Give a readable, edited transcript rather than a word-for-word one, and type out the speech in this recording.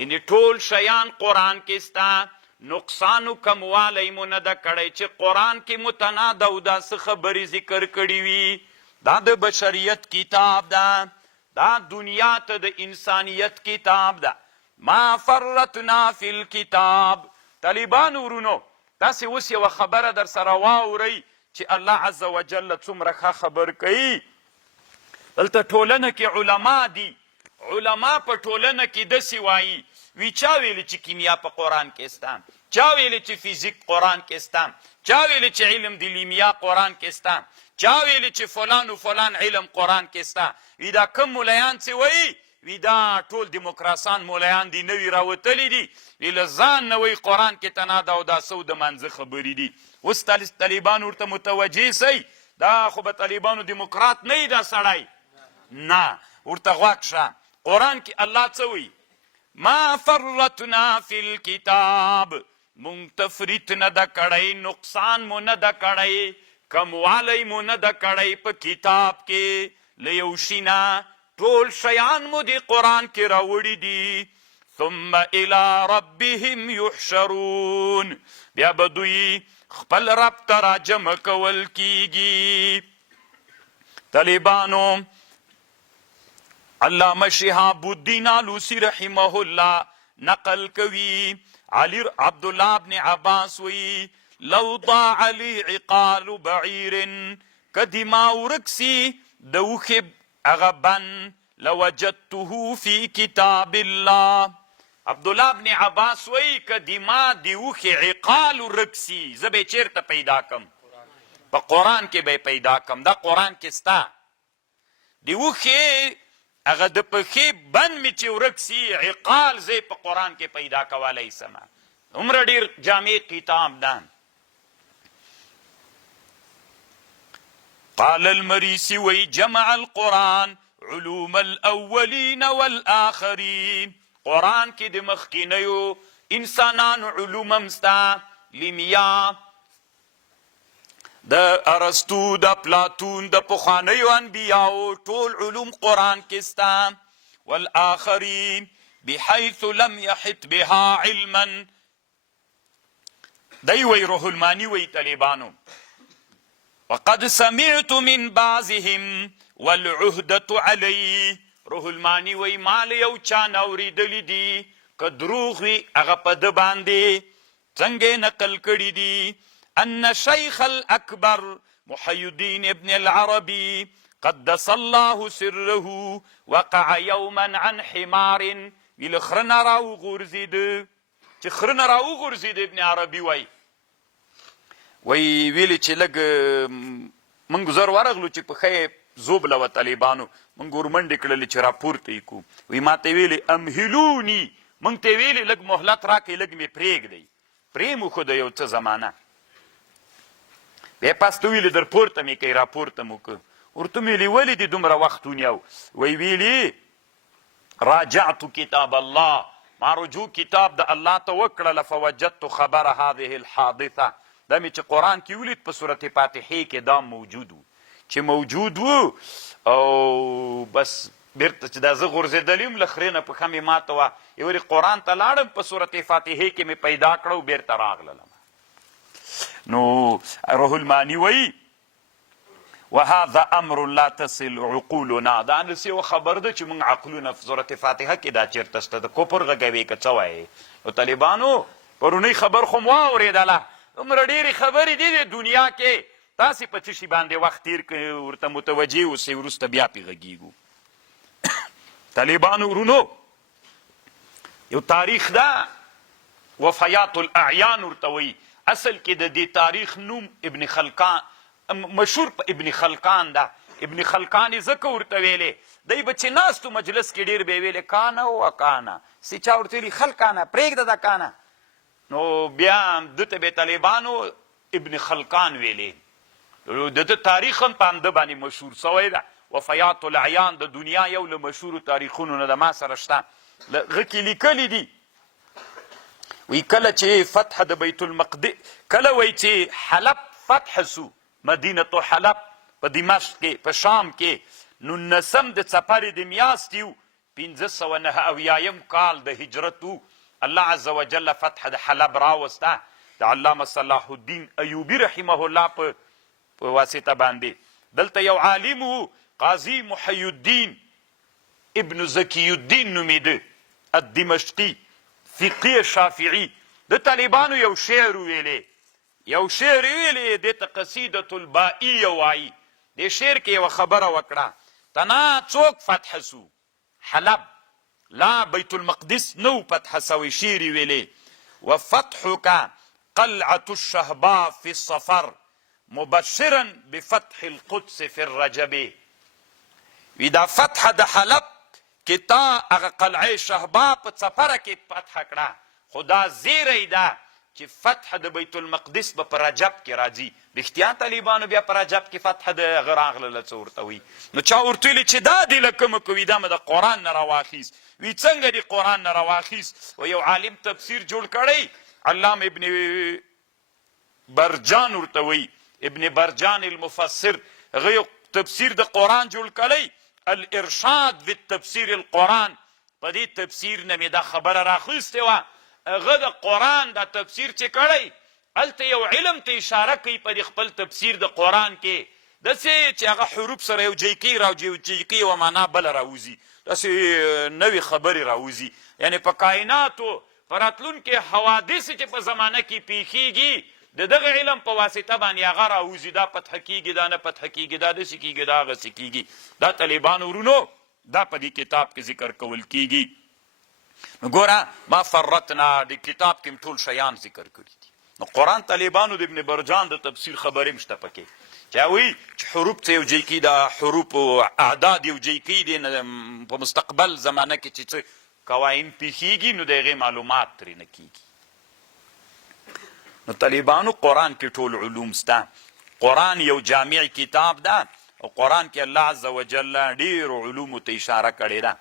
یعنی ټول شیان قرآن کې ستا نقصان و کموالی مو نه ده کړی چې قرآن کې متناد او داسې خبرې ذکر کړي وي دا د بشریت کتاب ده دا دنیا ته د انسانیت کتاب ده ما فرطنا فی الکتاب طالبان ورونو تاسې اوس یوه خبره در سره واورئ چې الله عز وجل څومره ښه خبر کوي دلته ټولنه کې علما دي علما په ټولنه کې داسې وایي وی چا ویلي چې کیمیا په قرآن کې سته چا ویلي چې فیزیک قرآن کې سته چا ویلي چې علم د لیمیا قرآن کې سته چا ویلي چې فلان و فلان علم قرآن کې سته وی دا کم ملیان چې وایي وی دا ټول دیموکراسان مولیان دي نوي راوتلی دي وی له ځان نه وایي قرآن کې تناده او دا څه د منځه خبرې دي اوس طالبان ورته متوجه سئ دا خو به طالبانو دیموکرات نه وي دا سړی نه ورته غوږ شه قرآن کې الله څه وایي ما فرطنا فی الکتاب مونږ تفریط نه ده کړی نقصان مو نه ده کړی کموالی مو نه ده کړی په کتاب کې له یو شي نه ټول شیان مو د قرآن کې راوړي دي ثم الى ربهم یحشرون بیا به دوی خپل رب ته راجمع کول کیږي طالبانو علامه شهاب الدین آلوسی رحمه الله نقل کوي عبدالله ابن عباس وی لو ضاع لی عقال بعیر کدی ما ورکسی د اوښې هغه بن لوجدته فی کتاب الله عبدالله ابن عباس وی کدی ما د اوښې عقال ورکسی زه به چیرته پیدا کم په قرآن کې به پیدا کم دا قرآن کې ستا د اوښې هغه د پښې بند مې چې ورک سي عقال زه په قرآن کې پیدا کولی سمه عمره ډېر جامع کتاب ده قال المريسي وی جمع القرآن علوم الاولین والآخرین قرآن کې د مخکینیو انسانانو علوم هم ستا لیمیا د ارسطو د پلاتون د پخوانیو انبیاو ټول علوم قرآن کې ستا والآخرین بحیث لم یحط بها علما دی وی روح المانی وی طالبانو وقد سمعت من بعضهم والعهدة علی روح المانی وی مال یو چا نوریدلی دی که دروغ وی هغه په ده باندې څنګه نقل کړي دي ان شیخ الاکبر محی الدین ابن العربی قدس الله سره وقع یوما عن حمار ویل خرنه راو غورځېده چې خرنه راو غورځېده ابن عربی وی ویلې چې لږ موږ زر ورغلو چې پښه زوبله وه طالبانو موږ ورمنډې کړلې چې راپورته یې کړو وی ما ته ویلې امهلوني موږ ته ویلې لږ مهلت راکړئ لږ مې پرېږدئ پرې مو خو د یو څه زمانه بیا پس ته ویلې در پورته مې کوي راپورته مو که ورته مې ویلې ولې دې دومره وخت ونیو وی ویلې راجعت کتاب الله ما رجوع کتاب د الله ته وکړله فوجدت خبر هذه الحادثه دا مې چې قرآن کې ولید په صورت فاتحې کې دا موجود و چې موجود و او بس بیرته چې دا زه غورځېدلی یم له خرې نه پښه مې ماته وه یورې قرآن ته لاړم په صورت فاتحې کې مې پیدا کړه او بیرته راغللم نو روح المانی وی وهذا امر لا تصل عقولنا دا نس یو خبر ده چې موږ عقلونه په صورت فاتحه کې دا چېرته شته د کوپر غږوي که څه وایې نو طالبانو پرونی خبر خو مو واورېدله دومره ډېرې خبرې دي د دنیا کې تاسې په څه شي باندې وخت تېر کړئ ورته متوجه اوسئ وروسته بیا پرې غږېږو طالبانو ورونو یو تاریخ ده وفیات الاعیان ورته وایي اصل کې د دې تاریخ نوم ابن خلقان مشهور په ابن خلقان ده ابن خلقان یې ځکه ورته ویلې دی به چې ناستو مجلس کې ډېر به یې ویلې کانه وکانه سې چا ورته ویلي خلقانه پرېږده دا کانه نو بیا ده ته به طالبانو ابن خلقان ویلې د ده تاریخ هم په همده باندې مشهور سوی ده وفیات العیان د دنیا یو له مشهورو تاریخونو نه د ما سره شته هغه کې لیکلي دي وی کله چې فتح د بیت المقدس کله وی چې حلب فتح سو مدینه حلب په دمشق کې په شام کې 19 د څپرې د میاشتې و 1509 کال د هجرت الله عز وجل فتح د حلب راوسته د علامه صلاح الدین ایوبی رحمه الله په واسطه باندې. دلته یو عالم قاضي محی الدین ابن زکی الدین نومیده الدمشقی فقی شافعی د طالبانو یو شعر ویلی دته قصیدة البائیه وایي. د شعر کې یوه خبره وکړه تنا څوک فتح سو حلب لا بیت المقدس نو فتح سوی. شعر ویلی وفتحك قلعة الشهباء في الصفر مبشرا بفتح القدس في الرجب. وی دا فتح د حلب کې تا هغه قلعه شهباء په صفره کې فتح کړه، خدا زیری ده چې فتح د بیت المقدس به په رجب کې راځي. رښتیا طالبانو بیا په رجب کې فتح د هغه راغله څه ورته وي؟ نو چا ورته ویلي چې دا دې له کومه کوي دا مې د قرآن نه راواخیست. وی څنګه دې قرآن نه راواخیست؟ و یو عالم تفسیر جوړ کړی علامه ابن برجان ورته وی، ابن برجان المفسر، هغه یو تفسیر د قرآن جوړ کړی الارشاد فی تفسیر القرآن. په دې تفسیر نه مې دا خبره راخیستې وه. هغه د قرآن دا تفسیر چې کړی هلته یو علم ته اشاره کوي په دې خپل تفسیر د قرآن کې داسې چې هغه حروف سره یو جیکۍ راجیکۍ یوه معنا بله راوځي، داسې نوې خبرې راوځي. یعنې په کائناتو په راتلونکې حوادثې چې په زمانه کې پیښیږي د دغه علم په واسطه باندې هغه راوځي. دا فتح کېږي، دا نه فتح کېږي، دا داسې کېږي، دا هغسې کېږي. دا طالبانو ورونو دا په دې کتاب کې ذکر کول کېږي. نو ګوره ما فرتنا د کتاب کې ټول شیان ذکر کړي دي. نو قرآن طالبانو د ابن برجان د تفسیر خبرې هم شته پکې چې هغوی چې حروف څه یو ځای کي دا حروف اعداد یو ځای کي دي په مستقبل زمانه کې چې څه قواعد پیښیږي نو د هغې معلومات ترې نه کېږي. نو طالبانو قرآن کې ټول علوم سته. قرآن یو جامع کتاب ده او قرآن کې الله عز وجل ډېرو علومو ته اشاره کړې ده.